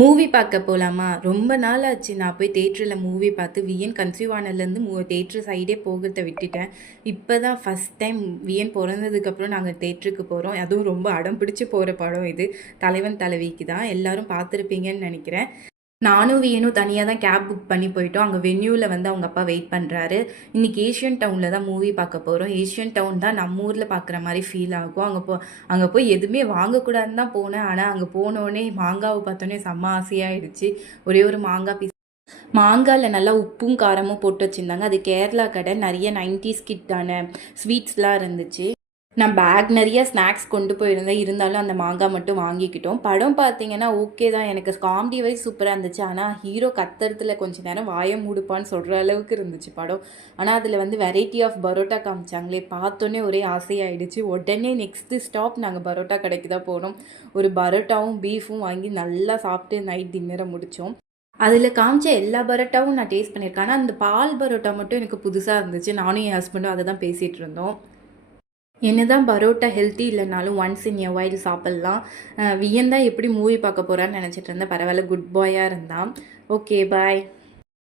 Movie பார்க்க போலாமா? ரொம்ப நாள் ஆச்சு நான் போய் தியேட்டர்ல மூவி பார்த்து. விஎன் கன்சீவ் ஆனதுலேருந்து தியேட்டர் சைடே போகிறத விட்டுட்டேன். இப்போ தான் ஃபர்ஸ்ட் டைம் விஎன் பொறந்ததுக்கப்புறம் நாங்கள் தியேட்டருக்கு போகிறோம். அதுவும் ரொம்ப அடம் பிடிச்சு போகிற படம் இது. தலைவன் தலைவிக்கு தான். எல்லாரும் பார்த்துருப்பீங்கன்னு நினைக்கிறேன். நானும் வியனும் தனியாக தான் கேப் புக் பண்ணி போயிட்டோம். அங்கே வென்யூவில் வந்து அவங்க அப்பா வெயிட் பண்ணுறாரு. இன்றைக்கி ஏஷியன் டவுனில் தான் மூவி பார்க்க போகிறோம். ஏஷியன் டவுன் தான் நம்ம ஊரில் பார்க்குற மாதிரி ஃபீல் ஆகும். அங்கே போய் எதுவுமே வாங்கக்கூடாதுன்னு தான் போனேன். ஆனால் அங்கே போனோடனே மாங்காவை பார்த்தோன்னே செம்ம ஆசையாகிடுச்சு. ஒரே ஒரு மாங்காய் பீஸ். மாங்காயில் நல்லா உப்பும் காரமும் போட்டு வச்சுருந்தாங்க. அது கேரளா கடை. நிறைய 90s கிட்டான ஸ்வீட்ஸ்லாம் இருந்துச்சு. நான் பேக் நிறைய ஸ்நாக்ஸ் கொண்டு போயிருந்தேன். இருந்தாலும் அந்த மாங்காய் மட்டும் வாங்கிக்கிட்டோம். படம் பார்த்தீங்கன்னா ஓகே தான். எனக்கு காமெடி வைஸ் சூப்பராக இருந்துச்சு. ஆனால் ஹீரோ கத்துறதுல கொஞ்சம் நேரம் வாயை மூடுப்பான்னு சொல்கிற அளவுக்கு இருந்துச்சு படம். ஆனால் அதில் வந்து வெரைட்டி ஆஃப் பரோட்டா காமிச்சாங்களே, பார்த்தோன்னே ஒரே ஆசையாயிடுச்சு. உடனே நெக்ஸ்ட்டு ஸ்டாப் நாங்கள் பரோட்டா கடைக்கு தான் போனோம். ஒரு பரோட்டாவும் பீஃபும் வாங்கி நல்லா சாப்பிட்டு நைட் டின்னரை முடித்தோம். அதில் காமிச்ச எல்லா பரோட்டாவும் நான் டேஸ்ட் பண்ணியிருக்கேன். ஆனால் அந்த பால் பரோட்டா மட்டும் எனக்கு புதுசாக இருந்துச்சு. நானும் என் ஹஸ்பண்டும் அதை தான் பேசிகிட்டு இருந்தோம். என்னதான் பரோட்டா ஹெல்த்தி இல்லைனாலும் ஒன்ஸ் இன் எ வைல் சாப்பிட்லாம். வியன் தான் எப்படி மூவி பார்க்க போகிறான்னு நினச்சிட்டு இருந்தேன். பரவாயில்ல, குட் பாயாக இருந்தான். Okay bye.